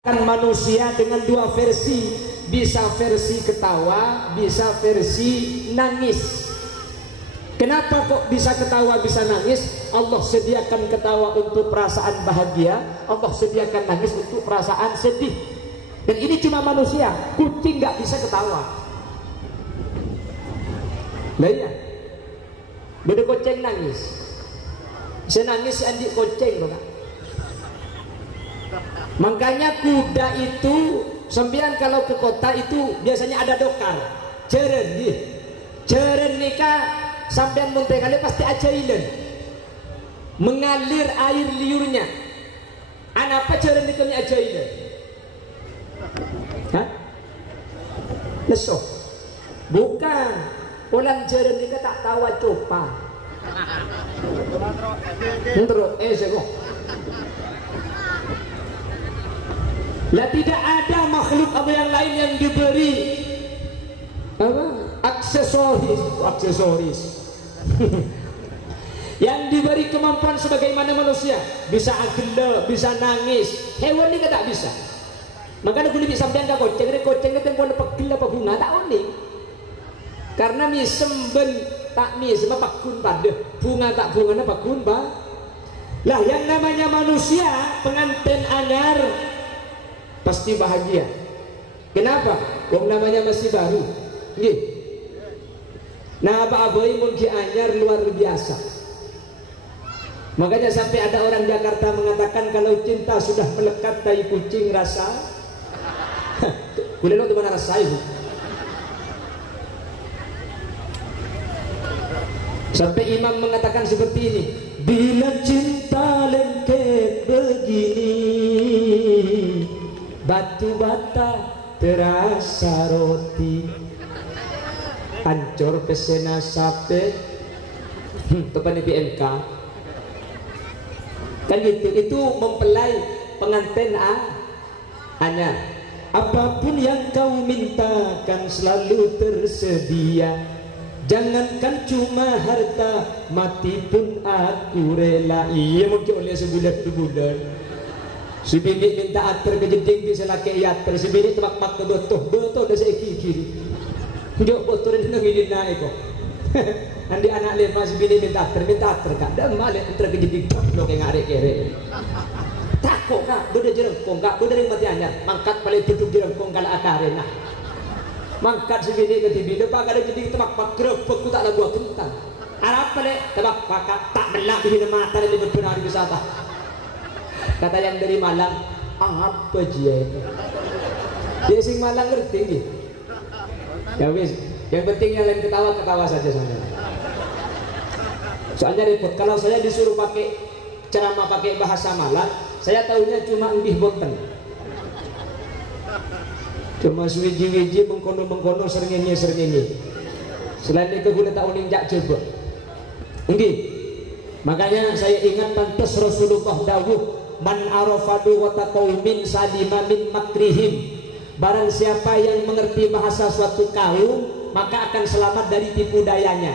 Kan manusia dengan dua versi, bisa versi ketawa, bisa versi nangis. Kenapa kok bisa ketawa, bisa nangis? Allah sediakan ketawa untuk perasaan bahagia, Allah sediakan nangis untuk perasaan sedih. Dan ini cuma manusia, kucing nggak bisa ketawa. Lah iya, beda kucing nangis. Bisa nangis andi kucing loh. Makanya kuda itu sembilan kalau ke kota itu biasanya ada dokar, jeren dia, jeren nikah sampean muntah kali pasti ajailan, mengalir air liurnya. Apa jeren nikahnya ajailan? Hah? Lesok? Bukan, orang jeren nikah tak tawa coba. Terus, sego. Lah tidak ada makhluk apa yang lain yang diberi apa? Aksesoris yang diberi kemampuan sebagaimana manusia, bisa agenda, bisa nangis. Hewan ini tak bisa. Makanya kulit sampean ka koceng itu tempoh pegel apa bunga tak unik. Karena misem ben tak misem apa kun pada bunga tak bunga apa kun ba. Lah yang namanya manusia pengantin anyar pasti bahagia. Kenapa? Wong namanya masih baru. Nggih. Nah, Pak Aboy mungkin anyar luar biasa. Makanya sampai ada orang Jakarta mengatakan kalau cinta sudah melekat tai kucing rasa. Kulelo di mana rasa itu? Sampai imam mengatakan seperti ini, bila cinta lengket begini, batu bata terasa roti, hancur pesena sape. Tepan di PMK kan gitu. Itu mempelai pengantin anyar. Apapun yang kau mintakan selalu tersedia, jangankan cuma harta, mati pun aku rela. Iya mungkin oleh sebulan 2 bulan. Si bini minta ater ke jeding bisa laki ater, si bini temak-mak ke betul dah saya kiri. Jok botol ini nangis naik kok. Andi anak lima si bini minta ater kak. Dah malik ater ke jeding lo kayak ngarek kere. Takut kak, udah jerengkong kak, udah yang mati anyar. Mangkat paling duduk jerengkong kalau akarena. Mangkat si bini ke tibi, lepas kada jeding temak-mak gerebek ku tak lagu kentang. Arab paling temak pakak tak belak di mata dan beberapa hari wisata. Kata yang dari Malang, apa dia itu? Dia sing Malang ngerti gitu. Ya wis, yang penting yang lain ketawa saja saja. Soalnya repot. Kalau saya disuruh pakai ceramah pakai bahasa Malang, saya tahunya cuma endih boten. Cuma suwiji-wiji mengkono sernyenyi. Selain itu guna tak uling jak coba. Nggih. Makanya saya ingat pantas Rasulullah dawuh, man arafadu wa taqaumin salima min makrihim. Barang siapa yang mengerti bahasa suatu kaum, maka akan selamat dari tipu dayanya.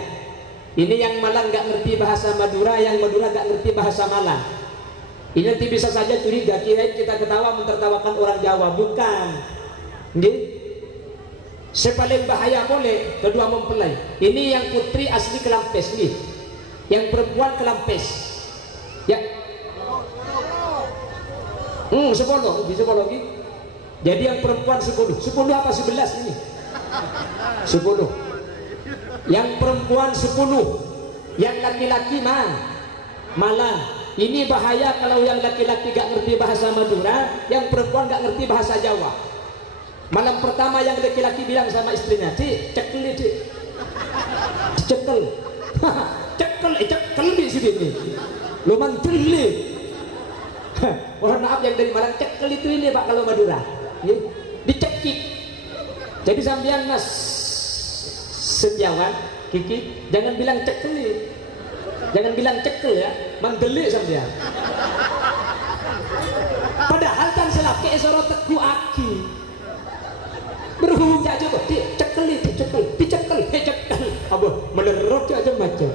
Ini yang Malang gak ngerti bahasa Madura, yang Madura gak ngerti bahasa Malang. Ini nanti bisa saja curiga, kirain kita ketawa mentertawakan orang Jawa. Bukan. Nggih. Sepaling bahaya boleh kedua mempelai. Ini yang putri asli Kelampes nih. Yang perempuan Kelampes. Ya. 10 bisa lagi. Jadi yang perempuan 10 apa 11 ini? 10. Yang perempuan 10, yang laki-laki Malang. Ini bahaya kalau yang laki-laki gak ngerti bahasa Madura, yang perempuan gak ngerti bahasa Jawa. Malam pertama yang laki-laki bilang sama istrinya, "Cik, cekel Cik." Cekel. Cekel di sini. Lu manteli. Mohon maaf yang dari Malang, cekel itu ini Pak kalau Madura. Dicekik. Jadi sampean Mas Setiawan, Kiki, jangan bilang cekel. Jangan bilang cekel ya, mandelik sampean. Padahal kan selaki esoro teku aki. Berhubung aja kok, dicekel. Apa melerot aja macam.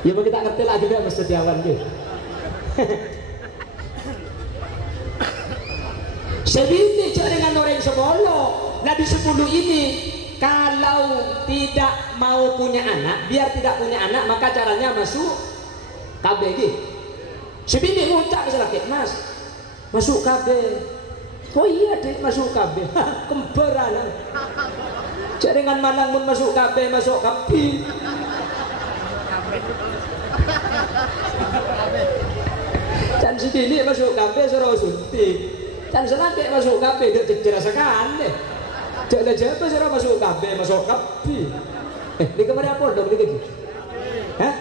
Ya mau kita ngerti lagi Mas Setiawan gitu. Sebini cak dengan orang 10. Nah di 10 ini kalau tidak mau punya anak, biar tidak punya anak, maka caranya masuk KB. Sebini ngucap selaki, Mas masuk KB. Oh iya deh masuk KB. Kembaran. Cak dengan malang pun masuk KB, masuk KB. Dan sebini masuk KB suruh suntik. Dan selaki masuk KB dia jerasakan deh. Jangan siapa suruh masuk KB, masuk KB. Ini kemarin apa dong ini? Hah?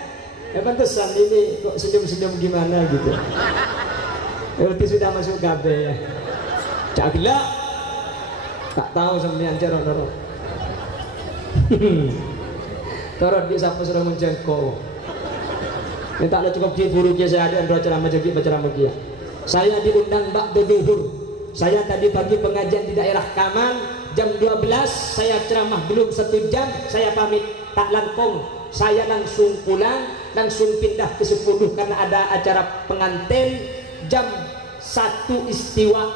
Pantesan ini kok senyum-senyum gimana gitu. Berarti sudah masuk KB ya. Cak gila. Tak tahu sampean cerok-cerok. Torot dia sampai sudah menjangkau. Ini taklah cukup di buru dia saya ada andro ceramah jadi berceramah dia. Saya diundang Mbak Duhur. Saya tadi pagi pengajian di daerah Kaman jam 12 saya ceramah belum 1 jam saya pamit tak langkong. Saya langsung pulang, langsung pindah ke 10 karena ada acara pengantin jam 1 istiwa.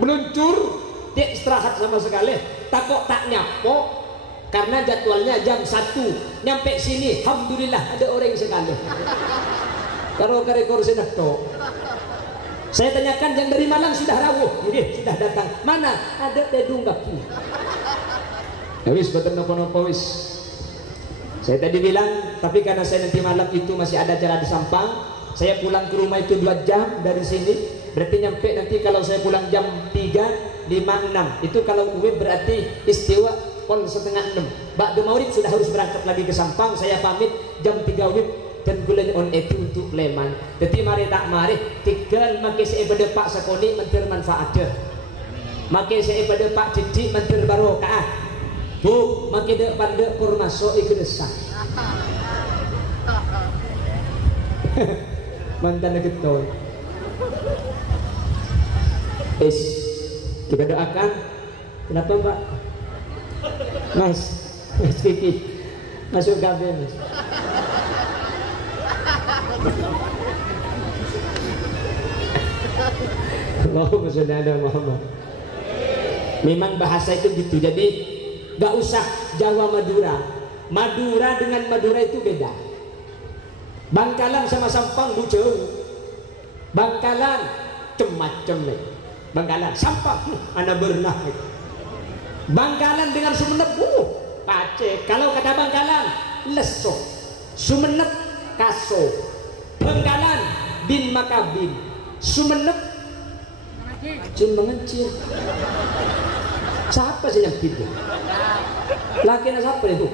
Meluncur, dia istirahat sama sekali. Takut tak nyapo. Karena jadwalnya jam 1 nyampe sini, alhamdulillah ada orang sekali. Kalau rekor sudah to. Saya tanyakan yang dari Malang sudah rawuh, ini sudah datang. Mana? Ada dedung kaki. Wis betul nopo wis. Saya tadi bilang, tapi karena saya nanti malam itu masih ada acara di Sampang, saya pulang ke rumah itu 2 jam dari sini. Berarti nyampe nanti kalau saya pulang jam 3, 5, 6. Itu kalau uwe berarti istiwa pol setengah 6. Ba'da Maulid sudah harus berangkat lagi ke Sampang. Saya pamit jam 3 WIB dan gulen on itu untuk Leman. Jadi mari tak mari tinggal makai saya pada Pak Sakoni mentir manfaatnya. Makai saya pada Pak Didi mentir barokah. Bu, makai dek pandek kurma so ikresah. Mantan ketol. Kita doakan. Kenapa Pak? Mas Kiki masuk KB Mas. Allahumma sholli ala Muhammad. Memang bahasa itu gitu. Jadi gak usah Jawa Madura. Madura dengan Madura itu beda. Bangkalan sama Sampang jauh. Bangkalan macam-macam. Bangkalan Sampang ana bernah. Bangkalan dengan Sumenep, pace. Kalau kata Bangkalan, leso. Sumenep, kaso. Bangkalan, bin makabin. Sumenep, cin mengencir. Siapa sih yang gitu? Lakinya siapa itu?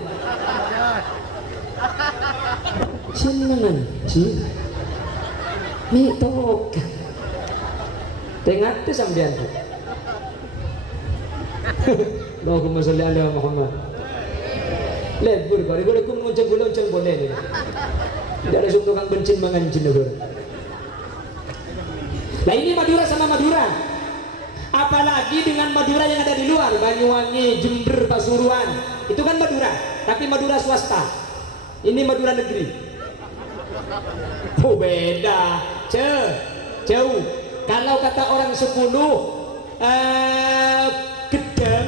Cin mengencir. Mitok. Tengah tu sambian tu. Allahumma sholli ala Muhammad. Lebur kau, lebur aku ngonceng boleh ni. Tidak ada suatu tukang bencin mengancin lebur. Nah ini Madura sama Madura. Apalagi dengan Madura yang ada di luar, Banyuwangi, Jember, Pasuruan. Itu kan Madura, tapi Madura swasta. Ini Madura negeri. Oh beda, jauh. Kalau kata orang 10 gedang,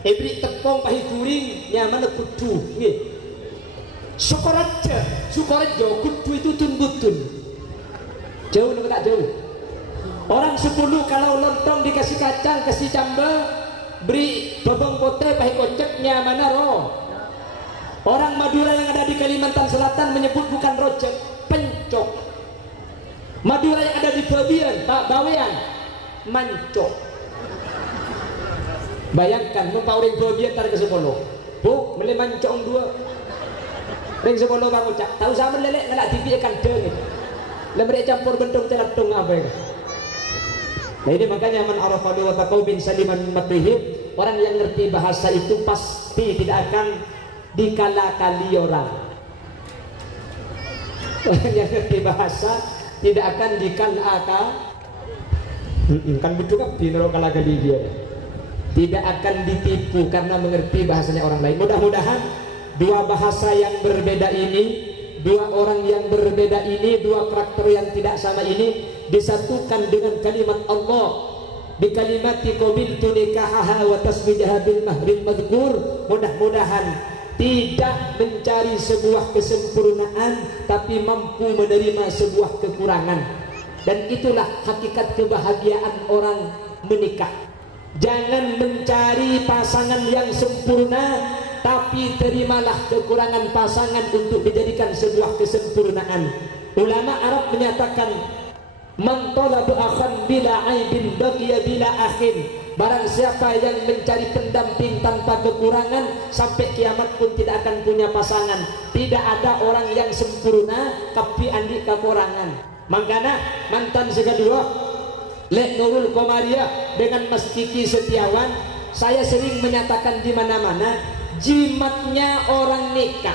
beri tepung pahi guring, nyaman kudu. Sukorejo, kudu itu tun-butun. Jauh atau tak jauh? Orang 10 kalau lontong dikasih kacang, kasih sambal, beri bawang putih pahi kocek, nyaman roh. Orang Madura yang ada di Kalimantan Selatan menyebut bukan rojak, pencok. Madura yang ada di Bawean, mancok. Bayangkan mempaurin dua biar tarik ke sepuluh. Bu, beli mancong 2. Ring 10 bang ucap. Tahu sama lelek ngelak TV ikan deng. Lemari campur bentung celadung apa ya? Nah ini makanya man arafadu wa taqaw bin saliman matrihib. Orang yang ngerti bahasa itu pasti tidak akan dikala-kali orang. Orang yang ngerti bahasa tidak akan dikala-kali. Kan betul kan kala-kali dia. Tidak akan ditipu karena mengerti bahasanya orang lain. Mudah-mudahan dua bahasa yang berbeda ini, dua orang yang berbeda ini, dua karakter yang tidak sama ini disatukan dengan kalimat Allah bi kalimati qabiltu nikahaha wa tasbijaha bil mahril madhkur. Mudah-mudahan tidak mencari sebuah kesempurnaan tapi mampu menerima sebuah kekurangan. Dan itulah hakikat kebahagiaan orang menikah. Jangan mencari pasangan yang sempurna, tapi terimalah kekurangan pasangan untuk dijadikan sebuah kesempurnaan. Ulama Arab menyatakan, man talaba akhan bila aibin baqiya bila akhin. Barang siapa yang mencari pendamping tanpa kekurangan, sampai kiamat pun tidak akan punya pasangan. Tidak ada orang yang sempurna tapi andi kekurangan. Makanya mantan sekedua Lek Nurul Komariah dengan Mas Kiki Setiawan, saya sering menyatakan di mana-mana, jimatnya orang nikah,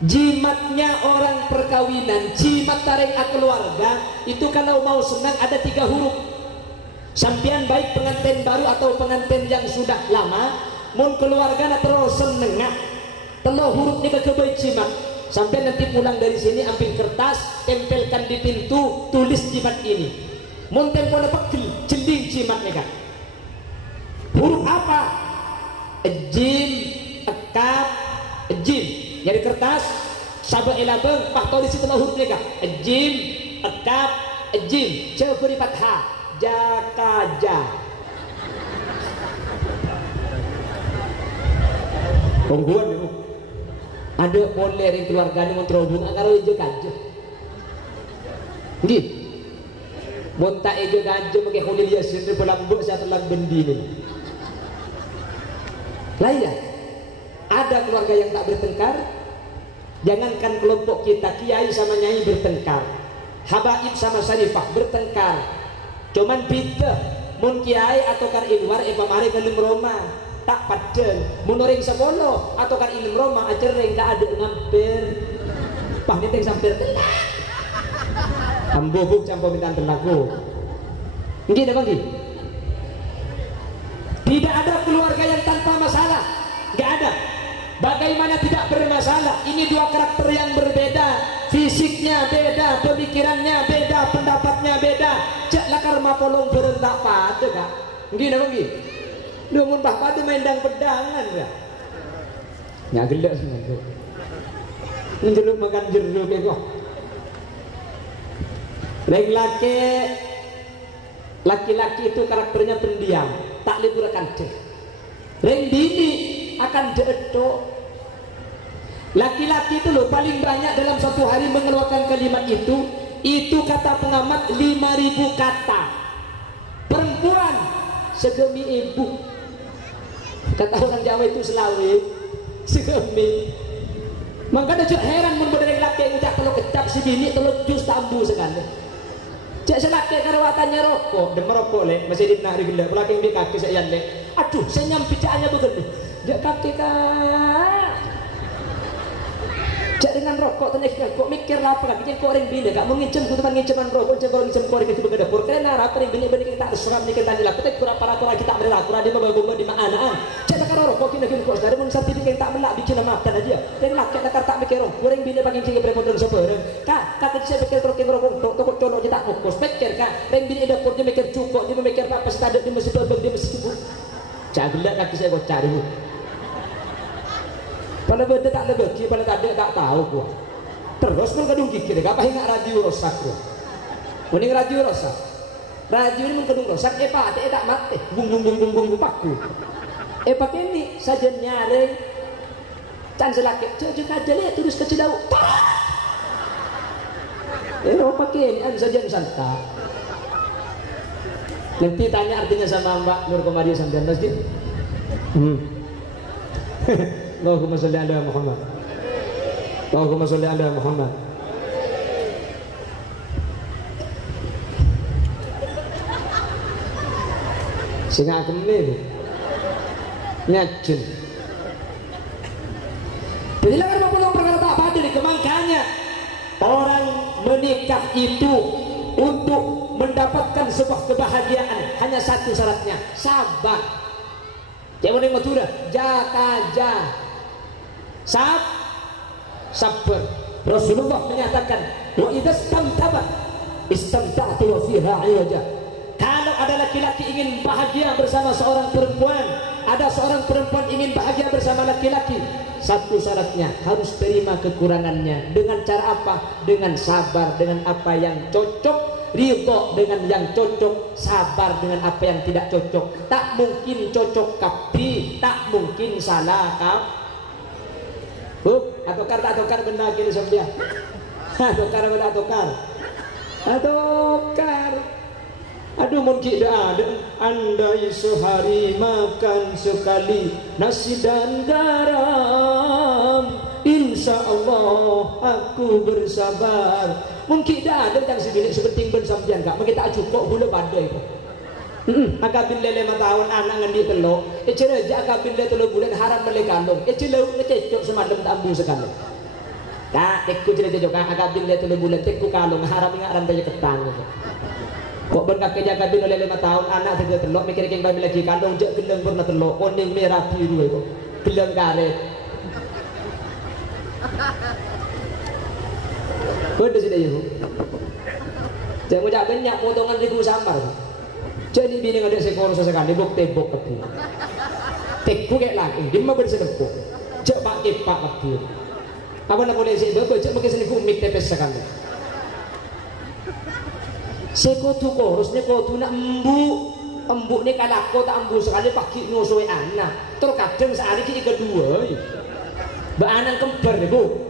jimatnya orang perkawinan, jimat tarik keluarga itu kalau mau senang ada 3 huruf. Sampian baik pengantin baru atau pengantin yang sudah lama, mun keluarga na terus senengah, telo huruf ni kebaik jimat. Sampai nanti pulang dari sini ambil kertas, tempelkan di pintu, tulis jimat ini. Mun tempo na pegel, jending jimatnya kan. Huruf apa? Jim, ekap, jim. Jadi kertas, sabak elabeng, pak tulis itu hurufnya kan. Jim, ekap, jim. Coba beri fathah, jakaja. Tungguan itu. Ada boleh yang keluarga ini menterobong kalau jakaja. Gini. Bonta ejo gajo pakai hulil yasin di pelambuk saya telah bendi ini. Lain, ada keluarga yang tak bertengkar. Jangankan kelompok kita, kiai sama nyai bertengkar, habaib sama syarifah bertengkar. Cuman beda, mun kiai atau kar inwar pamari kelim Roma tak padeng. Mun orang sepolo atau kar ilim Roma ajar yang tak ada ngampir. Pah niteng sampir telak. Ambobuk campur minta terlaku. Mungkin apa lagi? Tidak ada keluarga yang tanpa masalah. Gak ada. Bagaimana tidak bermasalah? Ini 2 karakter yang berbeda. Fisiknya beda, pemikirannya beda, pendapatnya beda. Cek lakar mapolong berentak pada kak. Mungkin apa lagi? Lumun bah pada main pedangan ya. Nggak gelak semua. Menjeruk makan jeruk ya kok. Laki-laki itu karakternya pendiam, tak liburakan deh. Reng bini akan deedo. Laki-laki itu loh paling banyak dalam satu hari mengeluarkan kalimat itu kata pengamat 5.000 kata. Perempuan segemi ibu. Kata orang Jawa itu selawe segemi. Makanya juga heran mun bodeng laki ngucap kalau kecap si bini telur jus tambu sekali. Cek selaki karawatannya rokok, dem merokok lek, masih di hari gila, pelaki di kaki saya lek. Aduh, saya nyampi caannya begini. Dia kaki kak. Cek dengan rokok tanya kok mikir apa kaki kok orang bini, gak mau ngicem, tuh teman ngiceman rokok, cek orang ngicem korek itu begitu dapur. Karena apa yang bini kita harus seram nih kita nyelak, kita kurang kita berlaku, dia membangun di mana? Cek dengan rokok kita kok dari mun sertifikat yang tak melak bikin nama dan aja. Dan laki nakar tak mikir rokok, orang bini pakai cinggi premoder sebarang. Kak saya pikir rokok toko cono aja tak fokus, pikir kak. Orang bini dapurnya mikir cukup, dia memikir apa standar di masjid abang dia masjid ibu. Cak gelak kaki saya kok cari bu. Pada benda tak ada bagi, pada tak tahu gua. Terus pun kadung kikir, gak pakai nggak radio rosak gua. Mending radio rosak. Radio ini mun kadung rosak, pak, tak mati, bung paku. Pakai ini saja nyare. Can selaki, cek aja nih terus ke Cidau. Pakai ini saja santai. Nanti tanya artinya sama Mbak Nur Komariah sampean masjid. Allahumma sholli ala Muhammad. Allahumma sholli ala Muhammad. Sing ageme nyajun. Jadi lakar mapulong perkara tak badil makanya orang menikah itu untuk mendapatkan sebuah kebahagiaan hanya satu syaratnya, sabar. Jangan yang Madura, jakaja, sabar. Rasulullah menyatakan, wa idza istamta'tu wa fiha 'iwaja. Kalau ada laki-laki ingin bahagia bersama seorang perempuan, ada seorang perempuan ingin bahagia bersama laki-laki, satu syaratnya harus terima kekurangannya. Dengan cara apa? Dengan sabar dengan apa yang cocok, ridho dengan yang cocok, sabar dengan apa yang tidak cocok. Tak mungkin cocok kapi, tak mungkin salah kap. Atokar tak atokar benda kini sampai. Atokar benda atokar. Atokar. Aduh mungkin dah ada. Andai sehari makan sekali nasi dan garam, insya Allah aku bersabar. Mungkin dah ada yang segini seperti ben sampean kak. Mungkin tak cukup gula badai kok. Akabin lele 5 tahun anak ngendi telok. Cereja akabin lele 3 bulan haram mele kandung. Celau ngececok semalam tak ambu sekali. Tak tekku cereja juga akabin lele 3 bulan tekku kalung haram ngaran daya ketang. Kok ben kakek jaga bin lele 5 tahun anak segera telok mikir keng bayi lagi kandung jak geleng pernah telok kuning merah biru itu. Geleng karet. Betul sih dia. Jangan ucap banyak potongan ribu samar. Jadi bini ada sekor sesekali bok tebok kebu. Tekku kayak lagi, dia mah bersedekuk. Cek pak kepak kebu. Apa nak boleh sih? Bapak cek pakai seni kumik tepes sekali. Sekotu korusnya kotu nak embuk ni kalau aku tak embu sekali pakai ngosoi anak. Terkadang sehari kita kedua. Mbak anak kembar ni bu.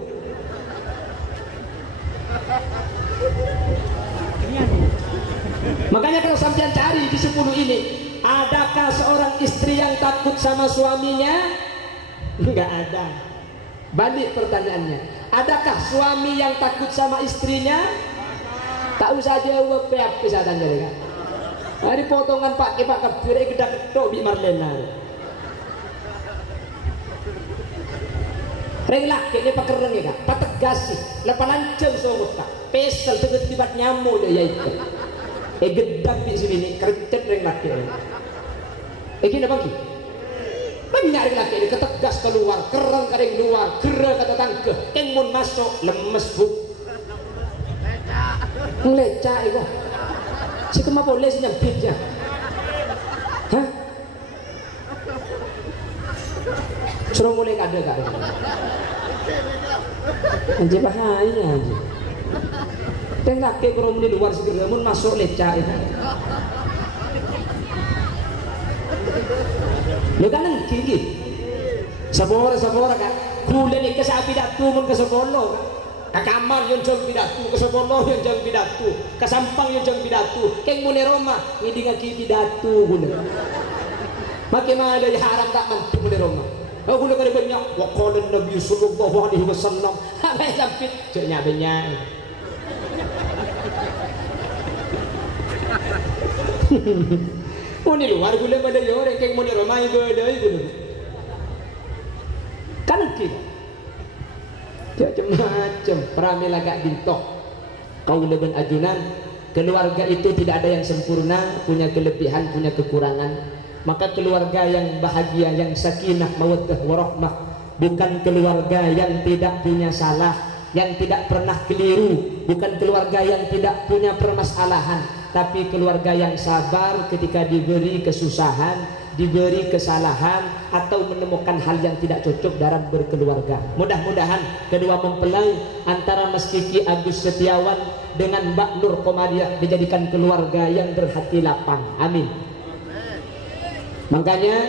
Makanya kalau sampean cari di 10 ini, adakah seorang istri yang takut sama suaminya? Enggak ada. Balik pertanyaannya, adakah suami yang takut sama istrinya? Tak usah jawab apa bisa tanya kan. Hari potongan pak kebir geda ketok bi Marlena. Reng laki ni pakereng ya kak, pategas sih, lepas lanceng sorot kak, pesel tiba-tiba nyamuk dia itu. Gedap di sini kercet reng laki ni. Gini apa ki? Banyak reng laki ni ketegas keluar, kereng kering luar, gerak kata tangke, kengmun masuk, lemes bu. Ngelecak itu. Si kemana boleh sih nyempitnya? Hah? Suruh mulai kada kak. Anjir bahaya anjir. Teng laki kurang di luar segera mun masuk lecak itu. Lu kan gigi. Sabora kan. Kulen ni kesapi datu mun kesepolo. Kakamar yang jang pidatu, kesepolo yang jang pidatu, kesampang yang jang pidatu. Keng mune Roma ngidi ngaki pidatu guna. Makin ada yang haram tak mantu mune Roma. Oh guna kada banyak. Wa qala Nabi sallallahu alaihi wasallam. Apa sampit ceknya banyak. Mune luar gula pada yo orang keng mune Roma ibu ada guna. Kan kita macam-macam pramila gak dintok kau leben ajunan. Keluarga itu tidak ada yang sempurna, punya kelebihan, punya kekurangan. Maka keluarga yang bahagia, yang sakinah mawaddah warahmah, bukan keluarga yang tidak punya salah, yang tidak pernah keliru, bukan keluarga yang tidak punya permasalahan, tapi keluarga yang sabar ketika diberi kesusahan, diberi kesalahan, atau menemukan hal yang tidak cocok dalam berkeluarga. Mudah-mudahan kedua mempelai antara Mas Kiki Agus Setiawan dengan Mbak Nur Komariah dijadikan keluarga yang berhati lapang. Amin. Makanya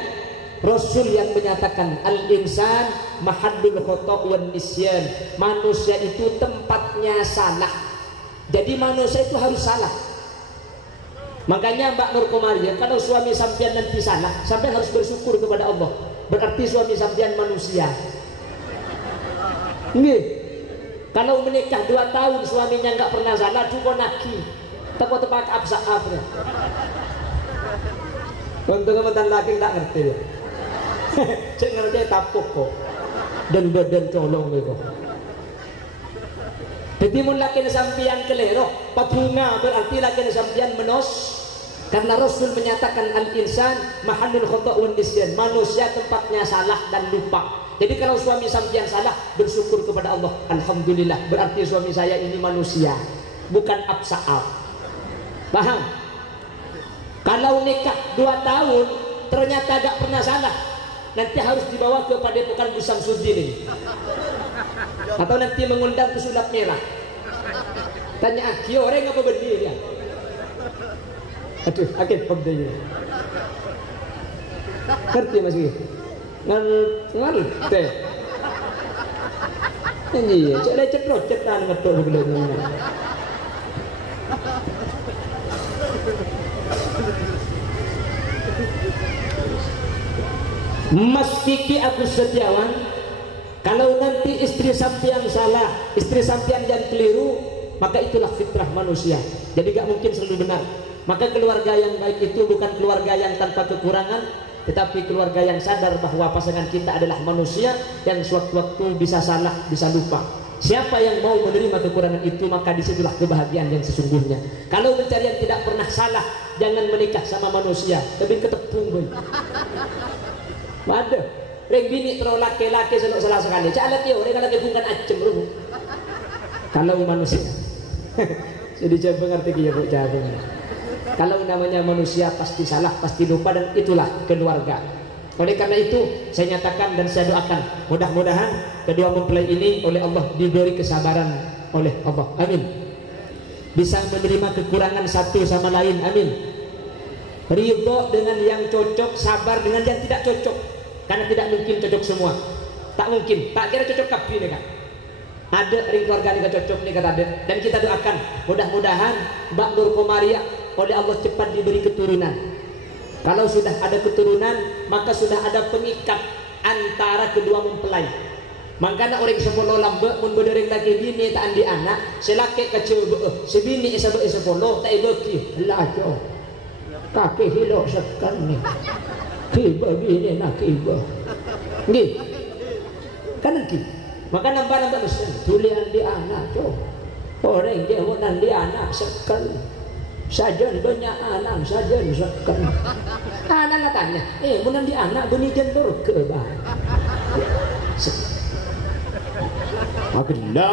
Rasul yang menyatakan al-insan mahallul khata' wan nisyan, manusia itu tempatnya salah. Jadi manusia itu harus salah. Makanya Mbak Nur Komariah, kalau suami sampean nanti salah, sampean harus bersyukur kepada Allah. Berarti suami sampean manusia. Nggih. Kalau menikah 2 tahun suaminya nggak pernah salah, cukup naki. Tepat-tepat absa-ab. Untuk kementan laki tak ngerti. Cek ngerti tapuk kok. Dan badan colong gitu. Jadi mun laki sampean kelero, pabunga berarti laki sampean menos. Karena Rasul menyatakan al-insan mahallul khata' wan nisyan, manusia tempatnya salah dan lupa. Jadi kalau suami sampean salah, bersyukur kepada Allah. Alhamdulillah, berarti suami saya ini manusia, bukan absa'ab. Paham? Kalau nikah 2 tahun ternyata gak pernah salah, nanti harus dibawa ke Padepokan Bu Samsudin ini, atau nanti mengundang ke Sulap Merah. Tanya aki orang apa benih ya? Aduh, akhir pemdanya. Ngerti Mas Wi? Ngerti. Ini ya, cek lecet cetan ngetok belum. Mas Kiki Agus Setiawan, kalau nanti istri sampean salah, istri sampean yang keliru, maka itulah fitrah manusia. Jadi gak mungkin selalu benar. Maka keluarga yang baik itu bukan keluarga yang tanpa kekurangan, tetapi keluarga yang sadar bahwa pasangan kita adalah manusia yang sewaktu-waktu bisa salah, bisa lupa. Siapa yang mau menerima kekurangan itu, maka disitulah kebahagiaan yang sesungguhnya. Kalau mencari yang tidak pernah salah, jangan menikah sama manusia, lebih ketepung boy. Ada reng bini terlalu laki-laki selok salah sekali. Cak laki orang laki bukan acem lu. Kalau manusia, jadi coba ngerti ya bu jawabnya. Kalau namanya manusia pasti salah, pasti lupa, dan itulah keluarga. Oleh karena itu saya nyatakan dan saya doakan, mudah-mudahan kedua mempelai ini oleh Allah diberi kesabaran oleh Allah, amin. Bisa menerima kekurangan satu sama lain, amin. Ridho dengan yang cocok, sabar dengan yang tidak cocok, karena tidak mungkin cocok semua, tak mungkin. Tak kira cocok kapi nih kan, ada ring keluarga nih cocok nih kata ada. Dan kita doakan mudah-mudahan Mbak Nur Komaria oleh Allah cepat diberi keturunan. Kalau sudah ada keturunan, maka sudah ada pengikat antara kedua mempelai. Makanya orang sepuluh lambe mun bedereng lagi bini tak andi anak, selaki kecil sebini isabe sepuluh tak ibeki lajo. Kaki hilok sekan nih. Tiba bini nak tiba. Nggih. Kan nggih. Maka nambah-nambah mesti tulian di anak tuh. Orang dia mau di anak sekan. Sajen banyak anak sajen sekan. Anak tanya, mau di anak bunyi jendur ke bah. Agenda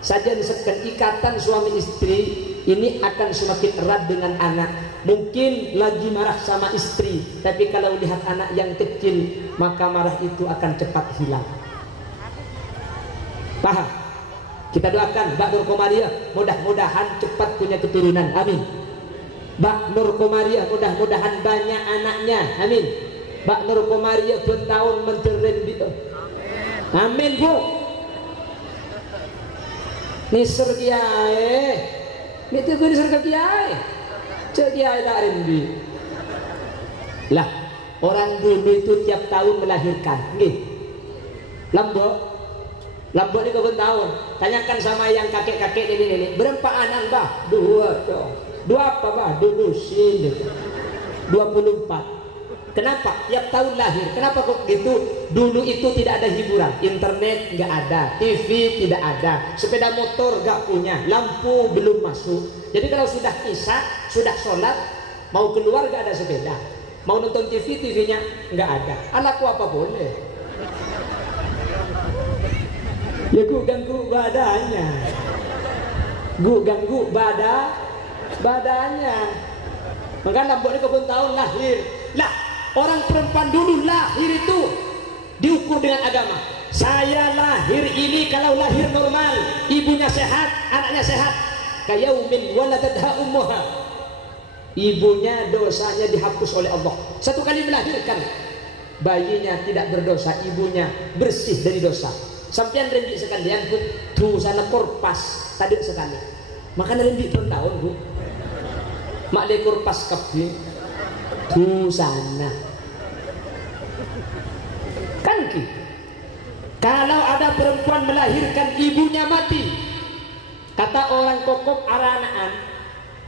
sajen sekan. Ikatan suami istri ini akan semakin erat dengan anak. Mungkin lagi marah sama istri, tapi kalau lihat anak yang kecil, maka marah itu akan cepat hilang. Paham? Kita doakan Mbak Nur Komaria mudah-mudahan cepat punya keturunan, amin. Mbak Nur Komaria mudah-mudahan banyak anaknya, amin. Mbak Nur Komaria 2 tahun menteren gitu, amin bu. Nisr kiai, itu gue nisr kiai, cek kiai tak rendi. Lah orang dulu itu tiap tahun melahirkan, nggih. Lambok ini kebun tahun. Tanyakan sama yang kakek-kakek ini. Berapa anak bah? 2 dong. 2 apa bah? Dulu sini 24. Kenapa? Tiap tahun lahir. Kenapa kok gitu? Dulu itu tidak ada hiburan. Internet nggak ada, TV tidak ada, sepeda motor nggak punya, lampu belum masuk. Jadi kalau sudah isya, sudah sholat, mau keluar nggak ada sepeda, mau nonton TV, TV-nya nggak ada. Anakku apa boleh? Ya ku ganggu badannya, gu ganggu badannya. Maka lambok ini kebun tahun lahir. Lah orang perempuan dulu lahir itu diukur dengan agama. Saya lahir ini kalau lahir normal, ibunya sehat, anaknya sehat, kayaumin waladadha ummuha. Ibunya dosanya dihapus oleh Allah. 1 kali melahirkan, bayinya tidak berdosa, ibunya bersih dari dosa. Sampai rendik sekalian bu, tuh sana korpas tadi sekali. Makan rendik 2 tahun bu, mak le korpas kapi, tuh sana. Kan ki, kalau ada perempuan melahirkan ibunya mati, kata orang kokok aranaan,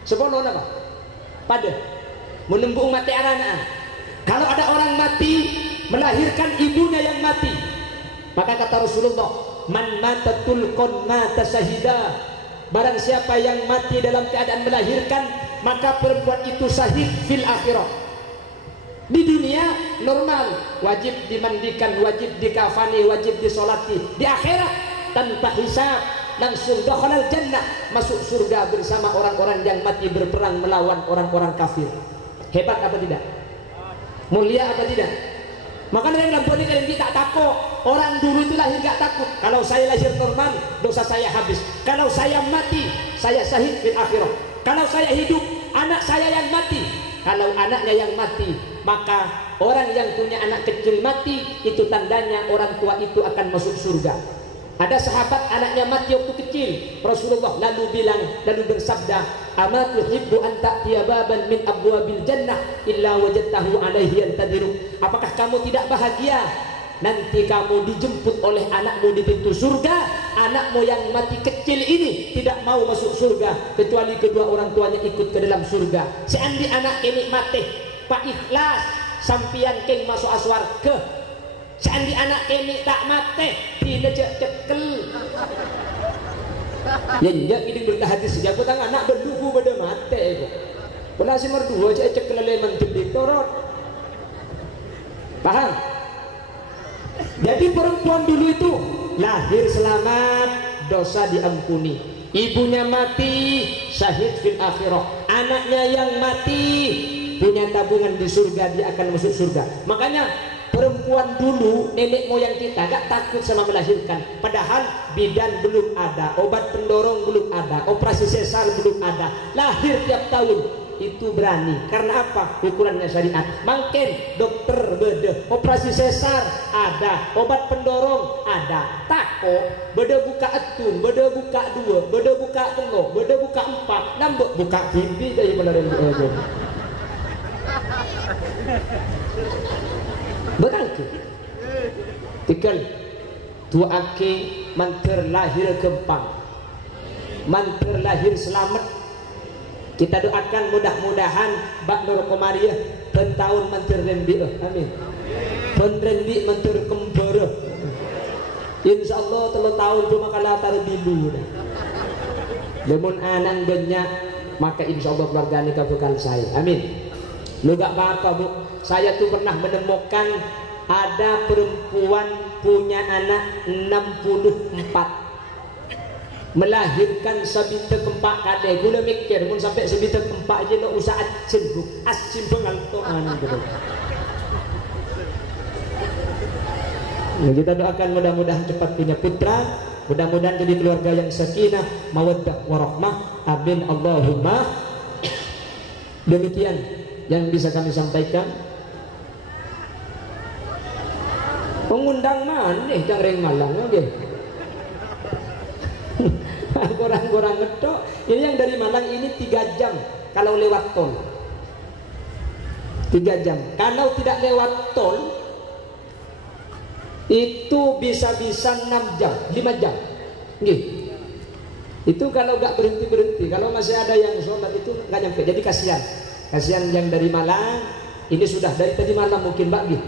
sebelum apa? Pada menembung mati aranaan. Kalau ada orang mati melahirkan ibunya yang mati, maka kata Rasulullah, man matatul kon mata syahida. Barang siapa yang mati dalam keadaan melahirkan, maka perempuan itu syahid fil akhirah. Di dunia normal, wajib dimandikan, wajib dikafani, wajib disolati. Di akhirat tanpa hisab, langsung dakhalal jannah, masuk surga bersama orang-orang yang mati berperang melawan orang-orang kafir. Hebat apa tidak? Mulia apa tidak? Makanya yang dalam kalian tak takut. Orang dulu itu lahir gak takut. Kalau saya lahir normal, dosa saya habis. Kalau saya mati, saya syahid fil akhirah. Kalau saya hidup, anak saya yang mati. Kalau anaknya yang mati, maka orang yang punya anak kecil mati, itu tandanya orang tua itu akan masuk surga. Ada sahabat anaknya mati waktu kecil, Rasulullah lalu bersabda, "Ama tuhibbu an ta'tiya baban min abwabil jannah illa wajadtahu alaihi yantadiru." Apakah kamu tidak bahagia nanti kamu dijemput oleh anakmu di pintu surga? Anakmu yang mati kecil ini tidak mau masuk surga kecuali kedua orang tuanya ikut ke dalam surga. Seandainya anak ini mati, Pak ikhlas sampian keng masuk aswarga. Seandainya anak ini tak mati, tidak cekel. Ya ini berita hati sejak petang anak berduku pada mati. Pernah si merdua cekel leman di torot. Paham? Jadi perempuan dulu itu lahir selamat, dosa diampuni. Ibunya mati, syahid fil akhirah. Anaknya yang mati punya tabungan di surga, dia akan masuk surga. Makanya perempuan dulu, nenek moyang kita gak takut sama melahirkan. Padahal bidan belum ada, obat pendorong belum ada, operasi sesar belum ada. Lahir tiap tahun itu berani. Karena apa? Ukurannya syariat. Makin dokter beda, operasi sesar ada, obat pendorong ada. Tako beda buka etung, beda buka dua, beda buka tengok, beda buka empat, nambah buka pipi dari melalui aja. Betul. Tinggal dua aki manter lahir kempang, manter lahir selamat. Kita doakan mudah-mudahan Bak Nur Komariah pentahun manter rembi. Amin. Penrendi manter kembara. Insyaallah 3 tahun cuma kala tarbilu. Lemun anak banyak maka insyaallah keluarga ini bakal saya. Amin. Lu gak apa-apa Bu. Saya tuh pernah menemukan ada perempuan punya anak 64, melahirkan sabita kempak kade. Gula mikir mun sampai sabita kempak aja lo usah asim pengaltoan gitu. Nah, kita doakan mudah-mudahan cepat punya putra, mudah-mudahan jadi keluarga yang sakinah, mawaddah warahmah. Amin Allahumma. Demikian yang bisa kami sampaikan. Pengundang mana Jangreng Malang oke. Kurang-kurang ngedok. Ini yang dari Malang ini 3 jam kalau lewat tol. 3 jam. Kalau tidak lewat tol itu bisa-bisa 6 jam, 5 jam. Nggih. Itu kalau nggak berhenti-berhenti. Kalau masih ada yang sholat itu nggak nyampe. Jadi kasihan. Kasihan yang dari Malang. Ini sudah dari tadi malam mungkin Mbak Gih.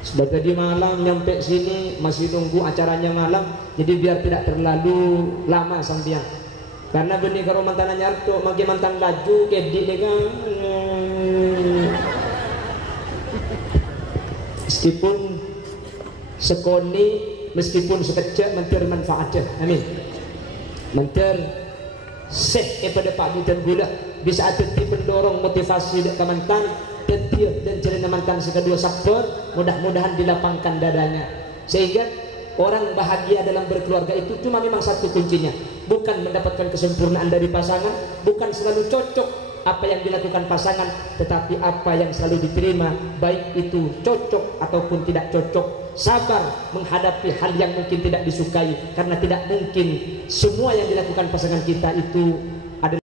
Sudah tadi malam nyampe sini masih nunggu acaranya malam. Jadi biar tidak terlalu lama sampean. Karena benih kalau mantan nyarto makin mantan laju kedik dengan meskipun sekoni meskipun sekejap mentir manfaatnya. Amin. Mentir seh pada Pak Bidan gula bisa ada pendorong motivasi ke mantan dan cerita mantan kedua sakor. Mudah-mudahan dilapangkan dadanya sehingga orang bahagia dalam berkeluarga itu cuma memang satu kuncinya, bukan mendapatkan kesempurnaan dari pasangan, bukan selalu cocok apa yang dilakukan pasangan, tetapi apa yang selalu diterima, baik itu cocok ataupun tidak cocok. Sabar menghadapi hal yang mungkin tidak disukai, karena tidak mungkin semua yang dilakukan pasangan kita itu